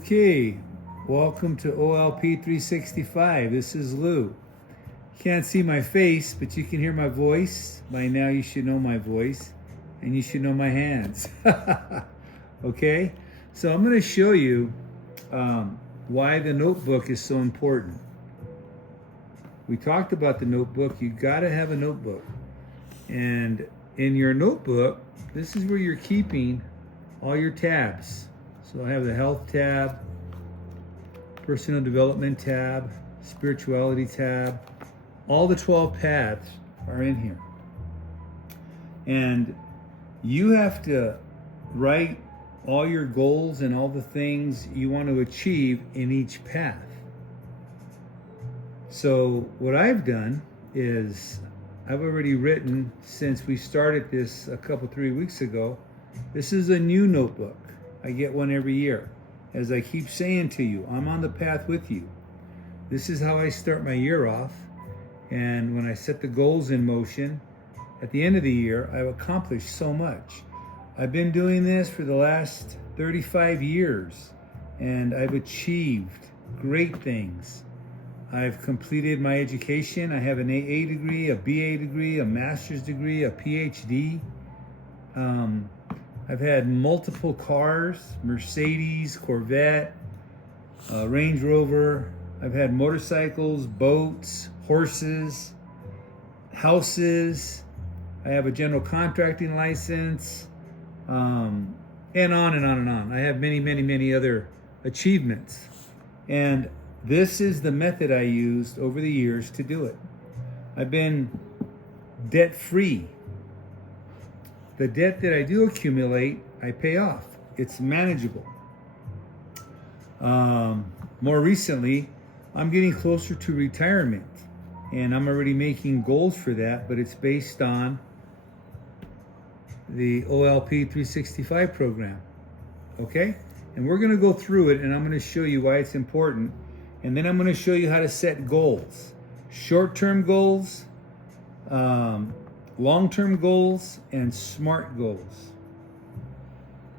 Okay, welcome to OLP 365. This is Lou. You can't see my face, but you can hear my voice. By now you should know my voice, and you should know my hands. Okay, so I'm going to show you why the notebook is so important. We talked about the notebook. You got to have a notebook. And in your notebook, this is where you're keeping all your tabs. So I have the health tab, personal development tab, spirituality tab. All the 12 paths are in here. And you have to write all your goals and all the things you want to achieve in each path. So what I've done is I've already written, since we started this a couple, 3 weeks ago, this is a new notebook. I get one every year. As I keep saying to you, I'm on the path with you. This is how I start my year off. And when I set the goals in motion, at the end of the year, I've accomplished so much. I've been doing this for the last 35 years, and I've achieved great things. I've completed my education. I have an AA degree, a BA degree, a master's degree, a PhD. I've had multiple cars, Mercedes, Corvette, Range Rover. I've had motorcycles, boats, horses, houses. I have a general contracting license, and on and on and on. I have many, many, many other achievements. And this is the method I used over the years to do it. I've been debt-free. The debt that I do accumulate, I pay off. It's manageable. More recently, I'm getting closer to retirement, and I'm already making goals for that, but it's based on the OLP 365 program. Okay? And we're going to go through it, and I'm going to show you why it's important. And then I'm going to show you how to set goals. Short-term goals, long-term goals, and SMART goals.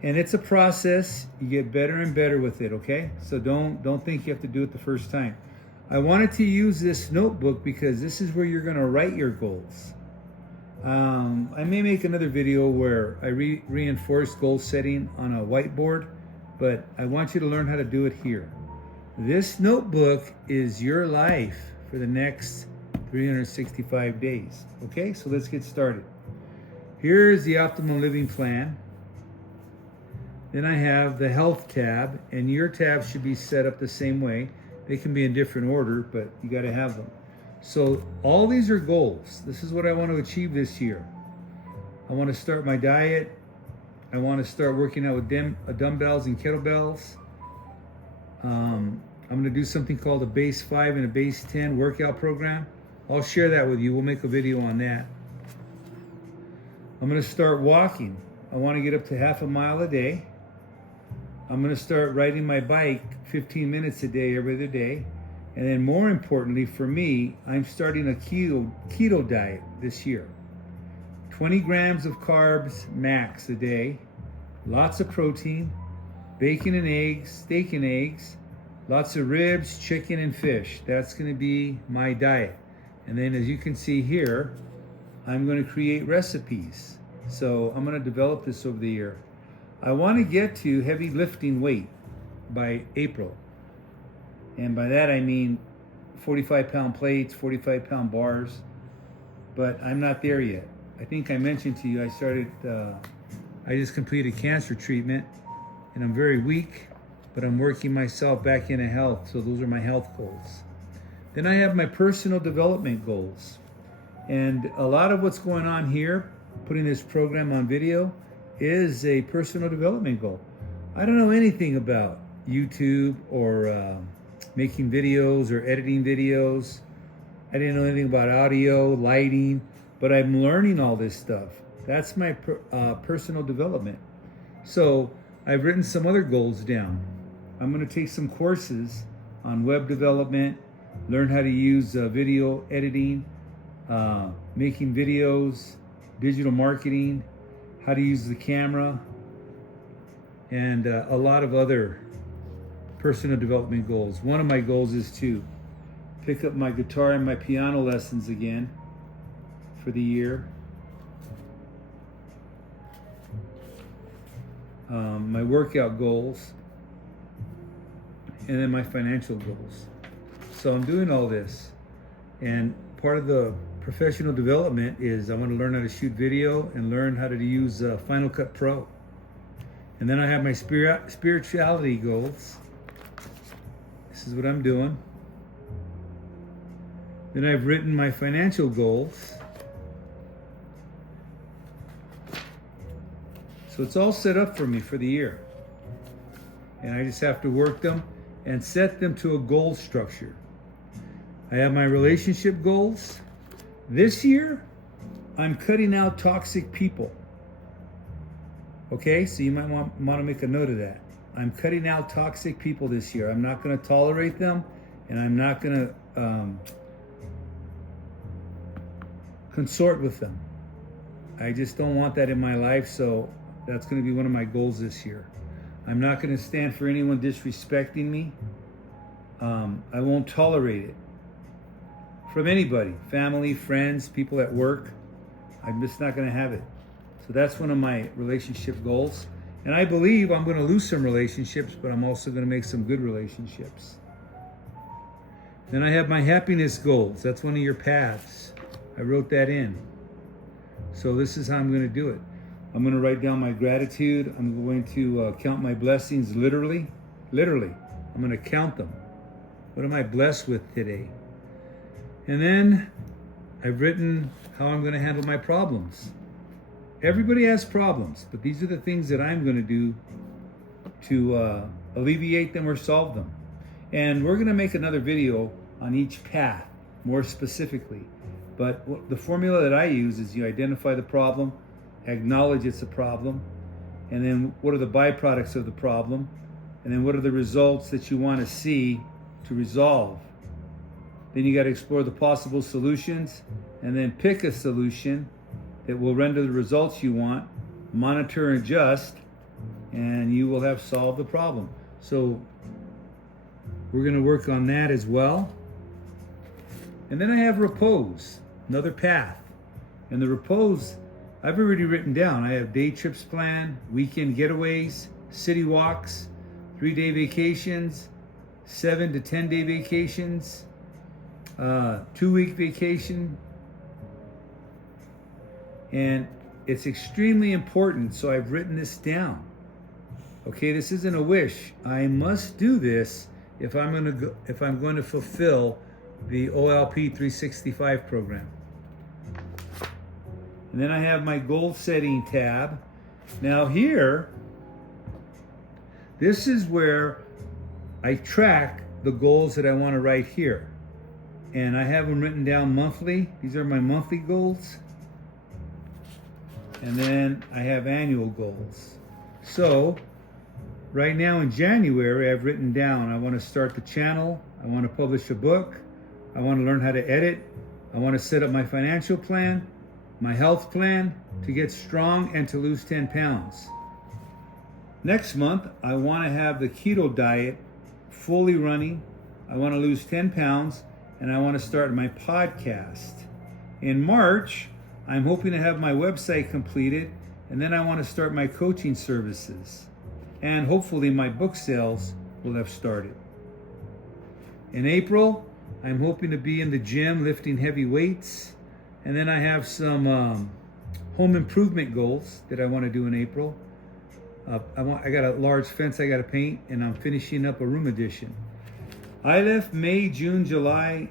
And it's a process. You get better and better with it, okay? So don't think you have to do it the first time. I wanted to use this notebook because this is where you're going to write your goals. I may make another video where I reinforce goal setting on a whiteboard, but I want you to learn how to do it here. This notebook is your life for the next 365 days. Okay, so let's get started. Here's the optimal living plan. Then I have the health tab, and your tabs should be set up the same way. They can be in different order, but you got to have them. So all these are goals. This is what I want to achieve this year. I want to start my diet. I want to start working out with dumbbells and kettlebells. I'm going to do something called a base 5 and a base 10 workout program. I'll share that with you. We'll make a video on that. I'm going to start walking. I want to get up to half a mile a day. I'm going to start riding my bike 15 minutes a day, every other day. And then more importantly for me, I'm starting a keto diet this year. 20 grams of carbs max a day, lots of protein, bacon and eggs, steak and eggs, lots of ribs, chicken, and fish. That's going to be my diet. And then as you can see here, I'm going to create recipes. So I'm going to develop this over the year. I want to get to heavy lifting weight by April. And by that I mean 45-pound plates, 45-pound bars. But I'm not there yet. I think I mentioned to you I just completed cancer treatment, and I'm very weak, but I'm working myself back into health. So those are my health goals. Then I have my personal development goals. And a lot of what's going on here, putting this program on video, is a personal development goal. I don't know anything about YouTube or making videos or editing videos. I didn't know anything about audio, lighting, but I'm learning all this stuff. That's my personal development. So I've written some other goals down. I'm going to take some courses on web development, learn how to use video editing, making videos, digital marketing, how to use the camera, and a lot of other personal development goals. One of my goals is to pick up my guitar and my piano lessons again for the year. My workout goals, and then my financial goals. So I'm doing all this, and part of the professional development is I want to learn how to shoot video and learn how to use Final Cut Pro. And then I have my spirituality goals. This is what I'm doing. Then I've written my financial goals. So it's all set up for me for the year. And I just have to work them and set them to a goal structure. I have my relationship goals. This year, I'm cutting out toxic people. Okay, so you might want to make a note of that. I'm cutting out toxic people this year. I'm not going to tolerate them, and I'm not going to consort with them. I just don't want that in my life, so that's going to be one of my goals this year. I'm not going to stand for anyone disrespecting me. I won't tolerate it from anybody, family, friends, people at work. I'm just not going to have it. So that's one of my relationship goals. And I believe I'm going to lose some relationships, but I'm also going to make some good relationships. Then I have my happiness goals. That's one of your paths. I wrote that in. So this is how I'm going to do it. I'm going to write down my gratitude. I'm going to count my blessings literally. Literally. I'm going to count them. What am I blessed with today? And then I've written how I'm going to handle my problems. Everybody has problems, but these are the things that I'm going to do to alleviate them or solve them. And we're going to make another video on each path more specifically. But the formula that I use is you identify the problem, acknowledge it's a problem, and then what are the byproducts of the problem, and then what are the results that you want to see to resolve. Then you got to explore the possible solutions, and then pick a solution that will render the results you want, monitor and adjust, and you will have solved the problem. So we're going to work on that as well. And then I have repose, another path. And the repose, I've already written down. I have day trips planned, weekend getaways, city walks, 3-day vacations, 7 to 10-day vacations, 2-week vacation. And it's extremely important, so I've written this down. Okay, this isn't a wish. I must do this if I'm going to fulfill the OLP 365 program. And then I have my goal setting tab. Now here, this is where I track the goals that I want to write here. And I have them written down monthly. These are my monthly goals. And then I have annual goals. So right now in January, I've written down, I want to start the channel. I want to publish a book. I want to learn how to edit. I want to set up my financial plan, my health plan, to get strong and to lose 10 pounds. Next month, I want to have the keto diet fully running. I want to lose 10 pounds, and I want to start my podcast. In March, I'm hoping to have my website completed, and then I want to start my coaching services. And hopefully my book sales will have started. In April, I'm hoping to be in the gym lifting heavy weights. And then I have some home improvement goals that I want to do in April. I got a large fence I got to paint, and I'm finishing up a room addition. I left May, June, July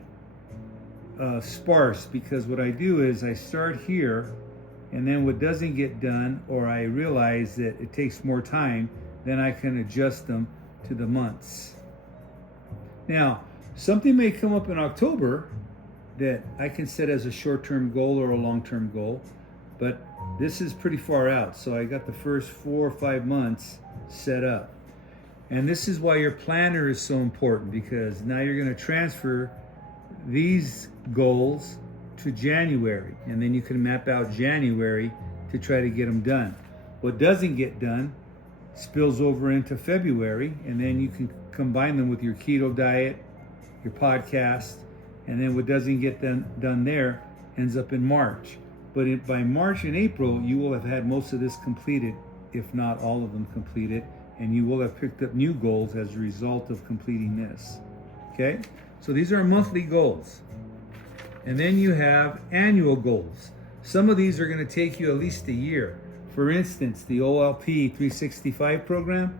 sparse, because what I do is I start here, and then what doesn't get done, or I realize that it takes more time, then I can adjust them to the months. Now, something may come up in October that I can set as a short-term goal or a long-term goal, but this is pretty far out, so I got the first 4 or 5 months set up. And this is why your planner is so important, because now you're going to transfer these goals to January, and then you can map out January to try to get them done. What doesn't get done spills over into February, and then you can combine them with your keto diet, your podcast, and then what doesn't get done there ends up in March. But by March and April, you will have had most of this completed, if not all of them completed, and you will have picked up new goals as a result of completing this. Okay? So these are monthly goals. And then you have annual goals. Some of these are going to take you at least a year. For instance, the OLP 365 program,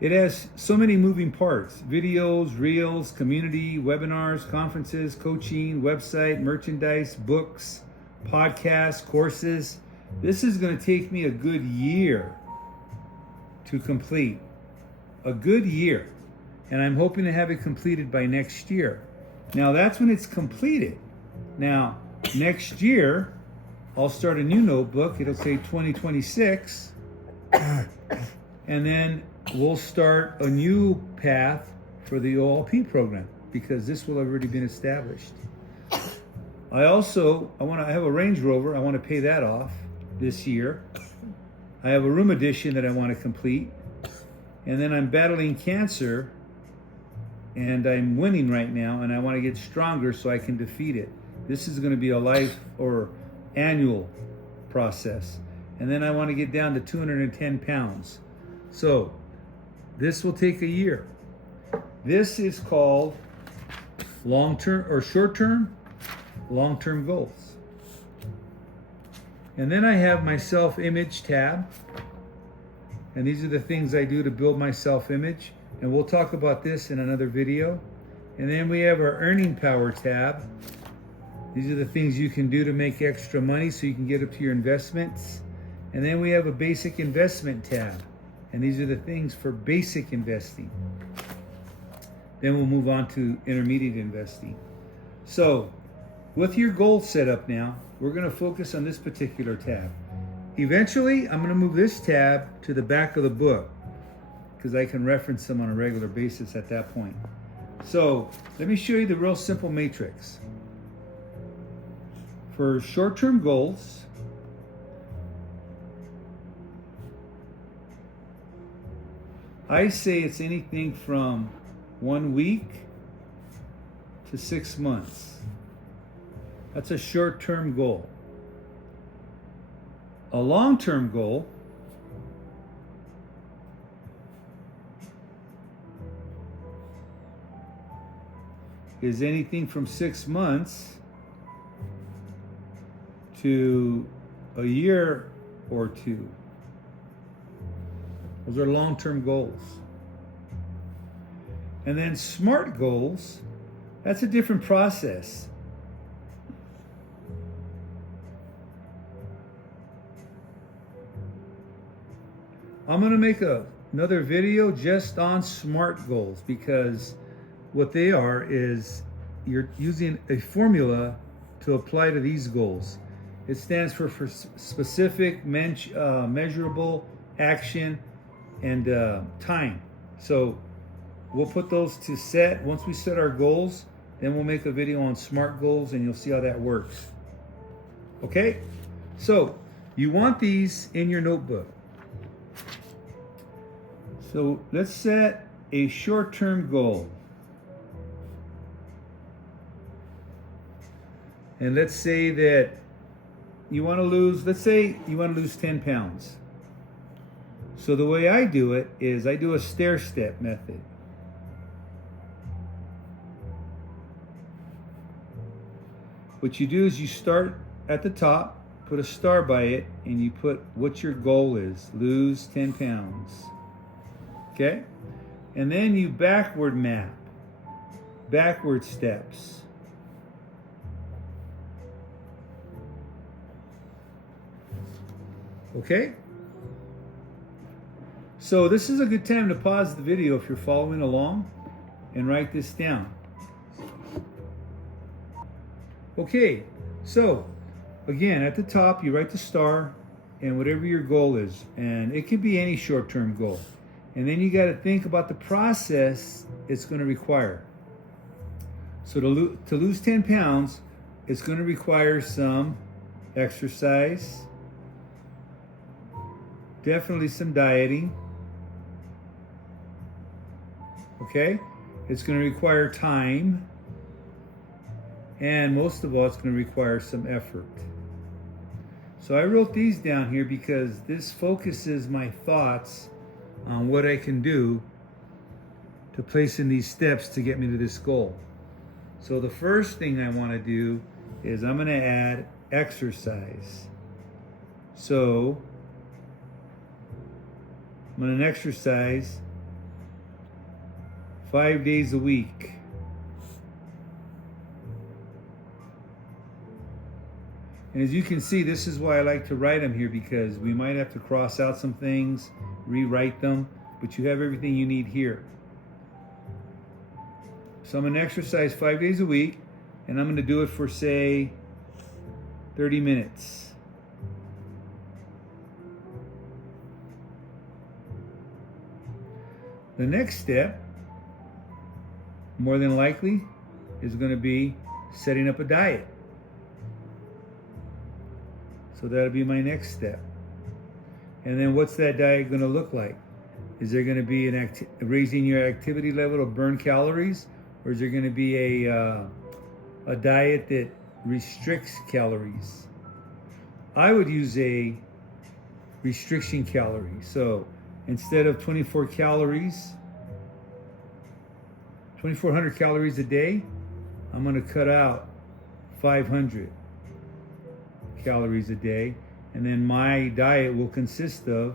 it has so many moving parts: videos, reels, community, webinars, conferences, coaching, website, merchandise, books, podcasts, courses. This is going to take me a good year to complete. A good year. And I'm hoping to have it completed by next year. Now that's when it's completed. Now, next year, I'll start a new notebook. It'll say 2026. And then we'll start a new path for the OLP program because this will have already been established. I have a Range Rover. I want to pay that off this year. I have a room addition that I want to complete. And then I'm battling cancer and I'm winning right now, and I want to get stronger so I can defeat it. This is going to be a life or annual process. And then I want to get down to 210 pounds. So this will take a year. This is called long-term or short-term, long-term goals. And then I have my self-image tab. And these are the things I do to build my self-image. And we'll talk about this in another video. And then we have our earning power tab. These are the things you can do to make extra money so you can get up to your investments. And then we have a basic investment tab. And these are the things for basic investing. Then we'll move on to intermediate investing. So with your goals set up now, we're going to focus on this particular tab. Eventually, I'm going to move this tab to the back of the book because I can reference them on a regular basis at that point. So let me show you the real simple matrix. For short-term goals, I say it's anything from 1 week to 6 months. That's a short-term goal. A long-term goal is anything from 6 months to a year or two. Those are long-term goals. And then SMART goals, that's a different process. I'm going to make another video just on SMART goals because what they are is you're using a formula to apply to these goals. It stands for specific, measurable, action, and time. So we'll put those to set. Once we set our goals, then we'll make a video on SMART goals and you'll see how that works. Okay? So you want these in your notebook. So let's set a short-term goal. And let's say that you want to lose, let's say you want to lose 10 pounds. So the way I do it is I do a stair-step method. What you do is you start at the top, put a star by it, and you put what your goal is. Lose 10 pounds. Okay? And then you backward map. Backward steps. Okay? So this is a good time to pause the video if you're following along and write this down. Okay, so again, at the top you write the star and whatever your goal is, and it could be any short-term goal. And then you got to think about the process it's going to require. So to lose 10 pounds, it's going to require some exercise, definitely some dieting. okay? It's going to require time, and most of all, it's going to require some effort. So I wrote these down here because this focuses my thoughts on what I can do to place in these steps to get me to this goal. So the first thing I want to do is I'm going to add exercise. So I'm going to exercise 5 days a week. And as you can see, this is why I like to write them here, because we might have to cross out some things, rewrite them, but you have everything you need here. So I'm going to exercise 5 days a week, and I'm going to do it for, say, 30 minutes. The next step, more than likely, is going to be setting up a diet. So that'll be my next step. And then what's that diet going to look like? Is there going to be raising your activity level to burn calories? Or is there going to be a diet that restricts calories? I would use a restriction calorie. So instead of 2,400 calories a day, I'm going to cut out 500 calories a day, and then my diet will consist of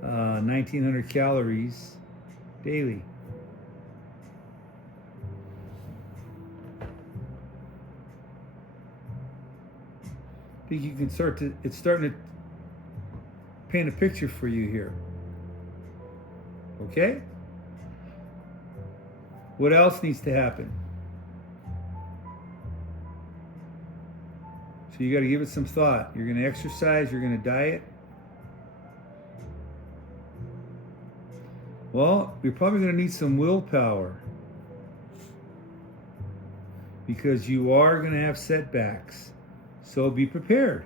1,900 calories daily. I think you can it's starting to paint a picture for you here. Okay? What else needs to happen? So you got to give it some thought. You're going to exercise, you're going to diet. Well, you're probably going to need some willpower, because you are going to have setbacks. So be prepared.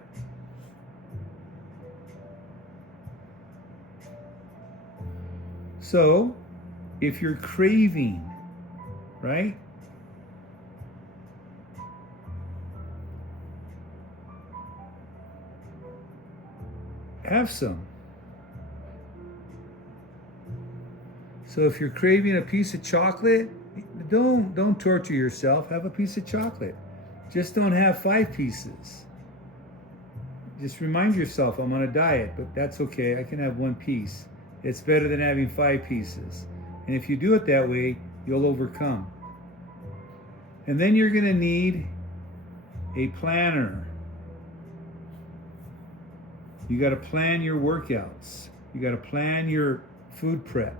So if you're craving, right? Have some. So if you're craving a piece of chocolate, don't torture yourself. Have a piece of chocolate. Just don't have 5 pieces. Just remind yourself, I'm on a diet, but that's okay. I can have 1 piece. It's better than having 5 pieces. And if you do it that way, you'll overcome. And then you're going to need a planner. You got to plan your workouts. You got to plan your food prep.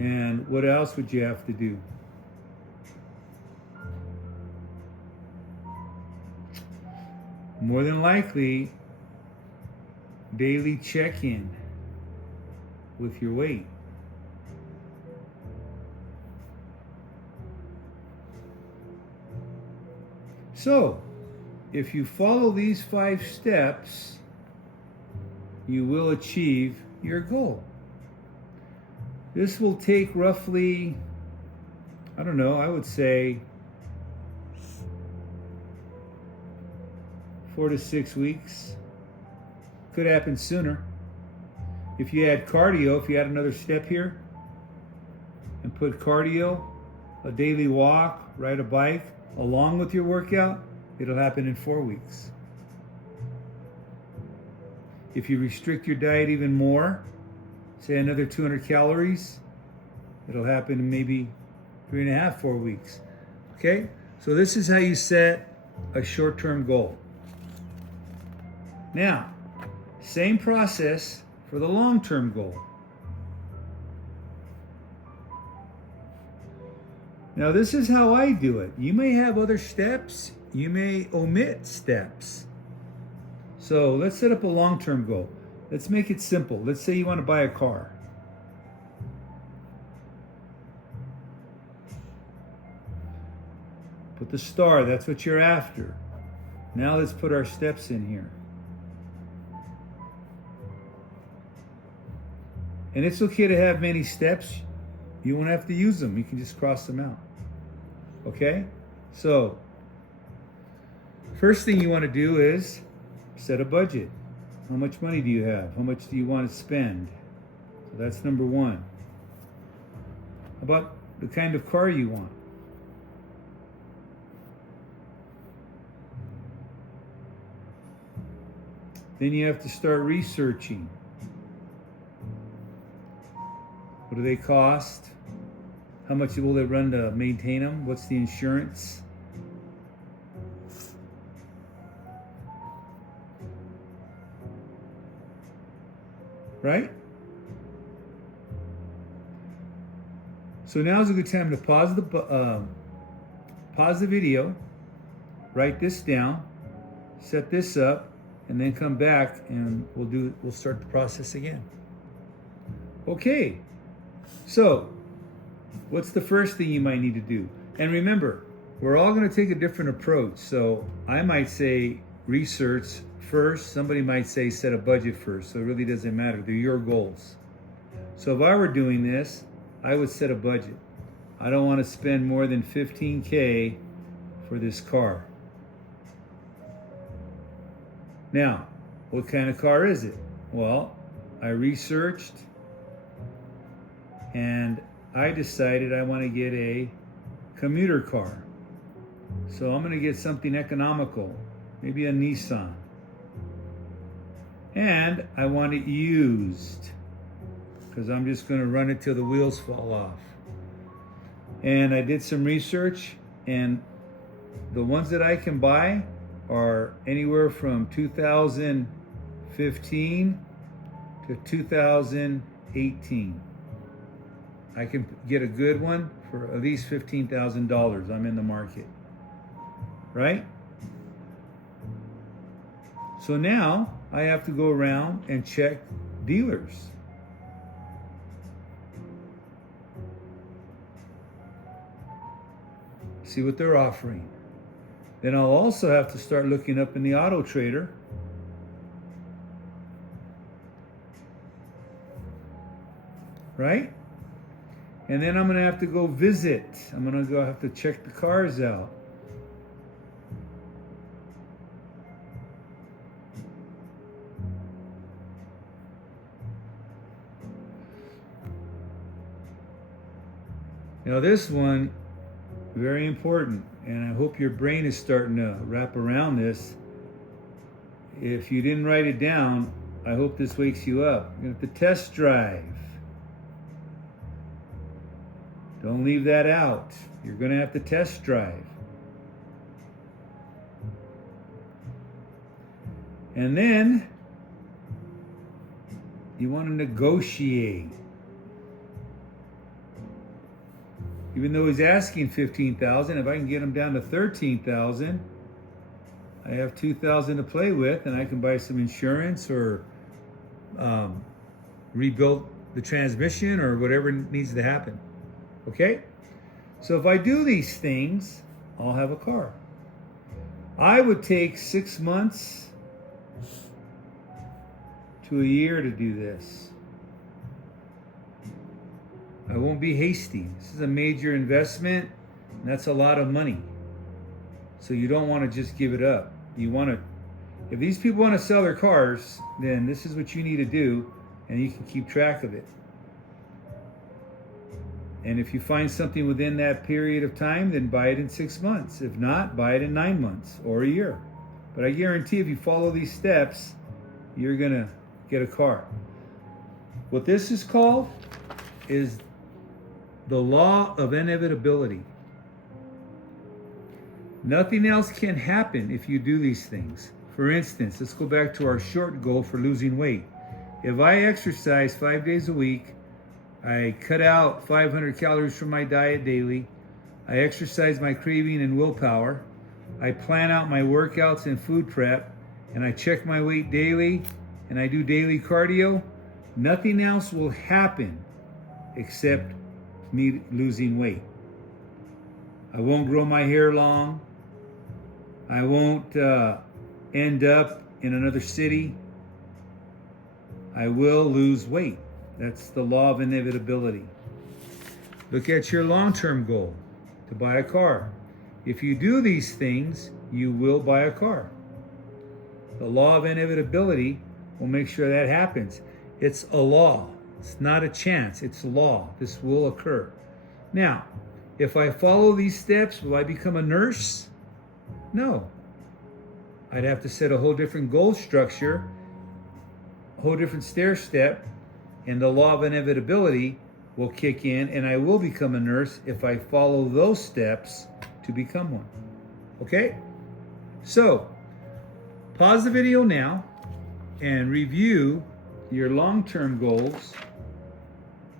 And what else would you have to do? More than likely, daily check-in with your weight. So, if you follow these 5 steps, you will achieve your goal. This will take roughly, I don't know, I would say 4 to 6 weeks. Could happen sooner. If you add cardio, if you add another step here and put cardio, a daily walk, ride a bike, along with your workout, it'll happen in 4 weeks. If you restrict your diet even more, say another 200 calories, it'll happen in maybe 3.5, 4 weeks. Okay? So this is how you set a short-term goal. Now, same process for the long-term goal. Now this is how I do it. You may have other steps, you may omit steps. So let's set up a long-term goal. Let's make it simple. Let's say you want to buy a car. Put the star, that's what you're after. Now let's put our steps in here. And it's okay to have many steps. You won't have to use them. You can just cross them out. Okay? So, first thing you want to do is set a budget. How much money do you have? How much do you want to spend? So that's number one. How about the kind of car you want? Then you have to start researching. What do they cost? How much will it run to maintain them? What's the insurance? Right? So now's a good time to pause the video, write this down, set this up, and then come back and we'll start the process again. Okay. So, what's the first thing you might need to do? And remember, we're all going to take a different approach. So, I might say research first. Somebody might say set a budget first. So, it really doesn't matter. They're your goals. So, if I were doing this, I would set a budget. I don't want to spend more than $15,000 for this car. Now, what kind of car is it? Well, I researched and I decided I want to get a commuter car. So I'm going to get something economical, maybe a Nissan. And I want it used because I'm just going to run it till the wheels fall off. And I did some research, and the ones that I can buy are anywhere from 2015 to 2018. I can get a good one for at least $15,000. I'm in the market, right? So now I have to go around and check dealers. See what they're offering. Then I'll also have to start looking up in the Auto Trader. Right? And then I'm going to have to go visit. I'm going to go have to check the cars out. Now this one, very important, and I hope your brain is starting to wrap around this. If you didn't write it down, I hope this wakes you up. You're going to have to test drive. Don't leave that out. You're going to have to test drive. And then you want to negotiate. Even though he's asking $15,000, if I can get him down to $13,000, I have $2,000 to play with, and I can buy some insurance or rebuild the transmission or whatever needs to happen. Okay? So if I do these things, I'll have a car. I would take 6 months to a year to do this. I won't be hasty. This is a major investment, and that's a lot of money. So you don't want to just give it up. You want to, if these people want to sell their cars, then this is what you need to do, and you can keep track of it. And if you find something within that period of time, then buy it in 6 months. If not, buy it in 9 months or a year. But I guarantee if you follow these steps, you're going to get a car. What this is called is the law of inevitability. Nothing else can happen if you do these things. For instance, let's go back to our short goal for losing weight. If I exercise 5 days a week, I cut out 500 calories from my diet daily, I exercise my craving and willpower, I plan out my workouts and food prep, and I check my weight daily, and I do daily cardio, nothing else will happen except me losing weight. I won't grow my hair long. I won't end up in another city. I will lose weight. That's the law of inevitability. Look at your long-term goal, to buy a car. If you do these things, you will buy a car. The law of inevitability will make sure that happens. It's a law. It's not a chance. It's a law. This will occur. Now, if I follow these steps, will I become a nurse? No. I'd have to set a whole different goal structure, a whole different stair step, and the law of inevitability will kick in, and I will become a nurse if I follow those steps to become one. Okay? So, pause the video now and review your long-term goals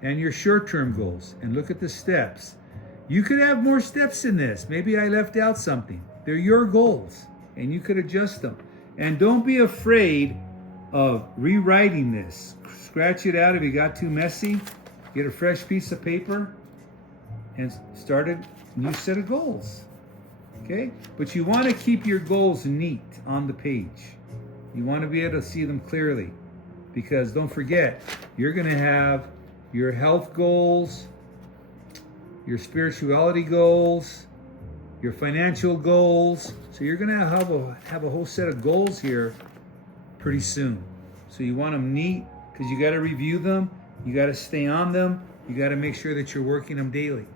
and your short-term goals and look at the steps. You could have more steps in this. Maybe I left out something. They're your goals and you could adjust them. And don't be afraid of rewriting this. Scratch it out if it got too messy. Get a fresh piece of paper and start a new set of goals. Okay? But you want to keep your goals neat on the page. You want to be able to see them clearly. Because don't forget, you're going to have your health goals, your spirituality goals, your financial goals. So you're going to have a whole set of goals here pretty soon. So you want them neat because you got to review them. You got to stay on them. You got to make sure that you're working them daily.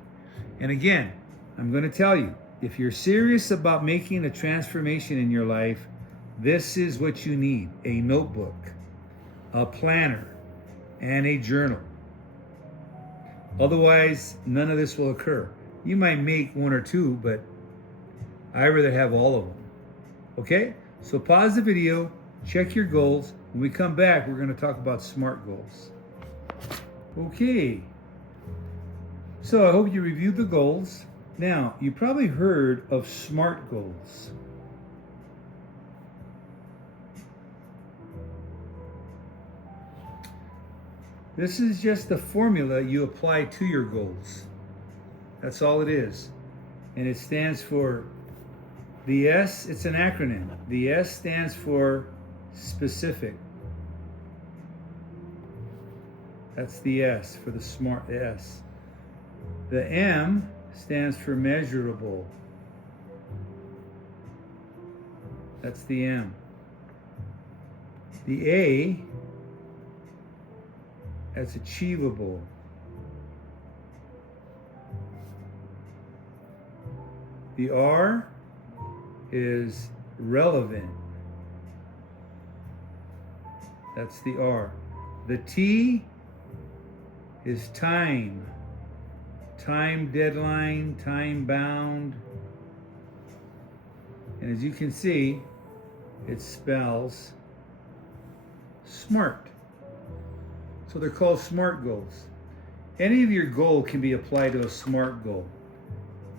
And again, I'm going to tell you, if you're serious about making a transformation in your life, this is what you need: a notebook, a planner, and a journal. Otherwise, none of this will occur. You might make one or two, but I'd rather have all of them. Okay? So pause the video, check your goals. When we come back, we're going to talk about SMART goals. Okay. So I hope you reviewed the goals. Now, you probably heard of SMART goals. This is just the formula you apply to your goals. That's all it is. And it stands for the S, it's an acronym. The S stands for specific. That's the S for the SMART S. The M stands for measurable. That's the M. The A, that's achievable. The R is relevant. That's the R. The T is time. Time deadline, time bound. And as you can see, it spells SMART. So they're called SMART goals. Any of your goal can be applied to a SMART goal.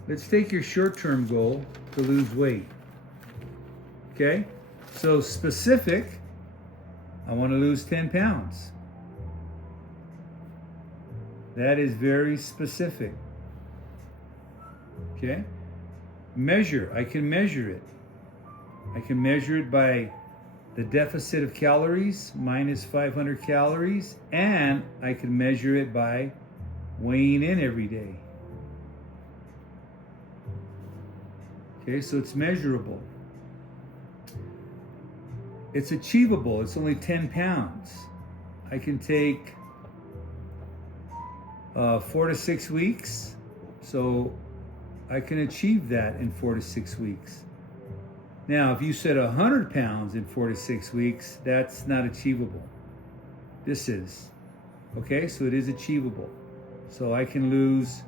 Let's take your short-term goal to lose weight. Okay? So specific, I want to lose 10 pounds. That is very specific. Okay? Measure, I can measure it. I can measure it by the deficit of calories, minus 500 calories, and I can measure it by weighing in every day. Okay, so it's measurable. It's achievable. It's only 10 pounds. I can take 4 to 6 weeks, so I can achieve that in 4 to 6 weeks. Now, if you said 100 pounds in 4 to 6 weeks, that's not achievable. This is. Okay, so it is achievable. So I can lose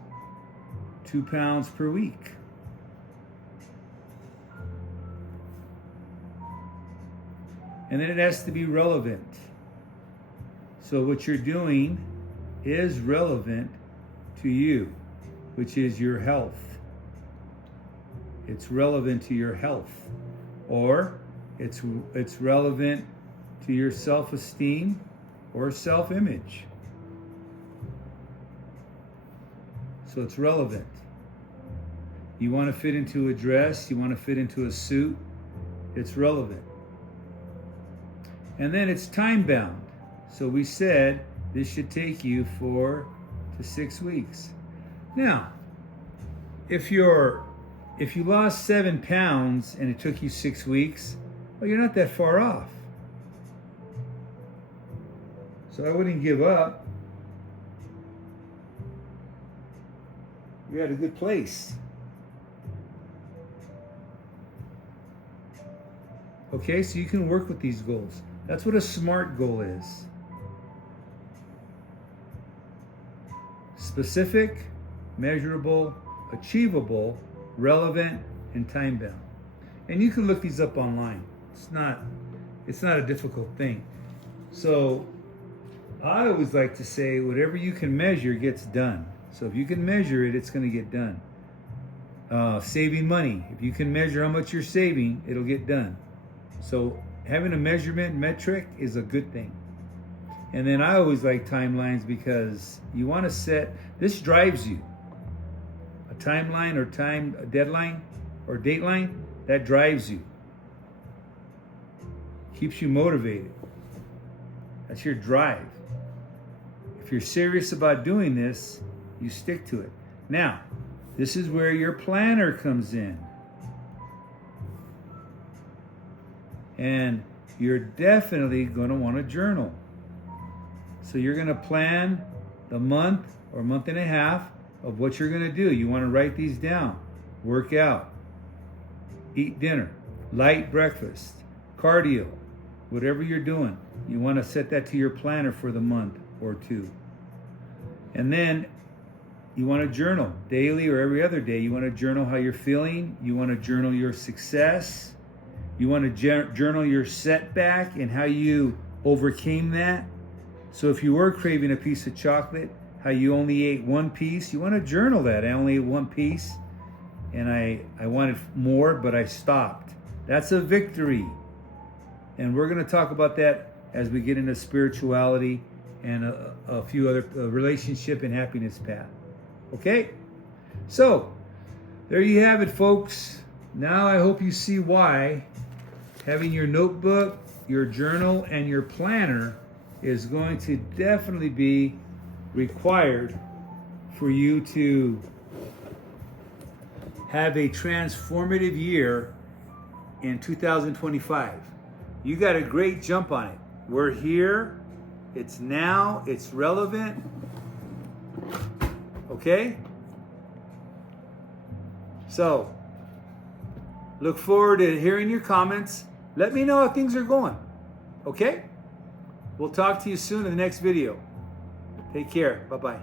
2 pounds per week. And then it has to be relevant. So what you're doing is relevant to you, which is your health. It's relevant to your health. Or it's relevant to your self-esteem or self-image. So it's relevant. You want to fit into a dress, you want to fit into a suit, it's relevant. And then it's time bound. So we said this should take you 4 to 6 weeks. Now, if you lost 7 pounds and it took you 6 weeks, well, you're not that far off. So I wouldn't give up. You're at a good place. Okay, so you can work with these goals. That's what a SMART goal is. Specific, measurable, achievable, relevant, and time-bound. And you can look these up online. It's not a difficult thing. So I always like to say whatever you can measure gets done. So if you can measure it, it's going to get done. Saving money. If you can measure how much you're saving, it'll get done. So having a measurement metric is a good thing. And then I always like timelines because you want to set, this drives you. A timeline or a deadline or dateline, that drives you. Keeps you motivated. That's your drive. If you're serious about doing this, you stick to it. Now, this is where your planner comes in. And you're definitely going to want to journal. So you're going to plan the month or month and a half of what you're going to do. You want to write these down. Work out. Eat dinner. Light breakfast. Cardio. Whatever you're doing. You want to set that to your planner for the month or two. And then you want to journal daily or every other day. You want to journal how you're feeling. You want to journal your success. You want to journal your setback and how you overcame that. So if you were craving a piece of chocolate, how you only ate one piece, you want to journal that. I only ate one piece and I wanted more, but I stopped. That's a victory. And we're going to talk about that as we get into spirituality and a few other relationship and happiness path. Okay? So there you have it, folks. Now I hope you see why having your notebook, your journal, and your planner is going to definitely be required for you to have a transformative year in 2025. You got a great jump on it. We're here. It's now. It's relevant. Okay? So, look forward to hearing your comments. Let me know how things are going. Okay? We'll talk to you soon in the next video. Take care. Bye-bye.